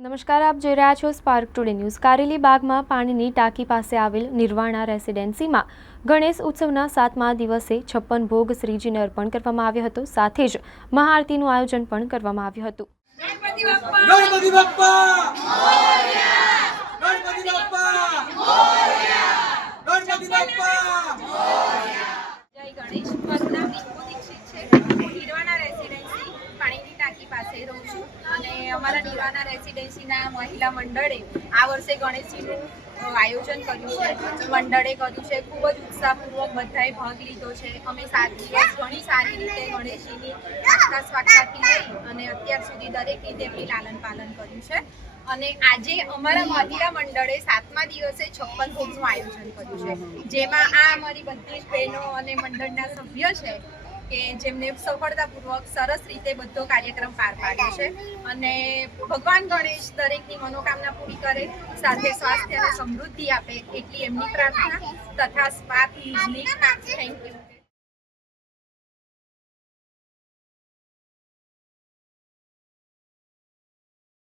નમસ્કાર, આપ જોઈ રહ્યા છો સ્પાર્ક ટુડે ન્યૂઝ। કારેલી બાગમાં પાણીની ટાંકી પાસે આવેલ નિર્વાણા રેસિડેન્સીમાં ગણેશ ઉત્સવના 7મા દિવસે 56 ભોગ શ્રીજીને અર્પણ કરવામાં આવ્યો હતો। સાથે જ મહાઆરતીનું આયોજન પણ કરવામાં આવ્યું હતું। ગણપતિ બાપ્પા મોરયા! ગણપતિ બાપ્પા મોરયા! ગણપતિ બાપ્પા મોરયા! જય ગણેશ। મારું નામ રીતુ દીક્ષિત છે। હું નિર્વાણા રેસિડેન્સી પાણીની ટાંકી પાસે રહું છું અને અમારા નિર્વાણા રેસિડેન્સીના મહિલા મંડળે આ વર્ષે ગણેશજીનું આયોજન કર્યું છે। મંડળે કર્યું છે, ખૂબ જ ઉત્સાહપૂર્વક બધાએ ભાગ લીધો છે। અમે 7 દિવસ ઘણી સારી રીતે ગણેશજીની આસ્થા સ્વાગતાથી લઈ અને અત્યાર સુધી દરેક રીતે એમની લાલન પાલન કર્યું છે। અને આજે અમારા મહિલા મંડળે 7મા દિવસે 56 ભોગનું આયોજન કર્યું છે, જેમાં આ અમારી બધી જ બહેનો અને મંડળના સભ્ય છે કે જેમને સફળતાપૂર્વક સરસ રીતે બધો કાર્યક્રમ પાર પાડ્યો છે। અને ભગવાન ગણેશ દરેકની મનોકામના પૂરી કરે, સાથે સ્વાસ્થ્ય અને સમૃદ્ધિ આપે એટલી એમની પ્રાર્થના તથા સ્પાર્ક ન્યૂઝની થેન્ક યુ।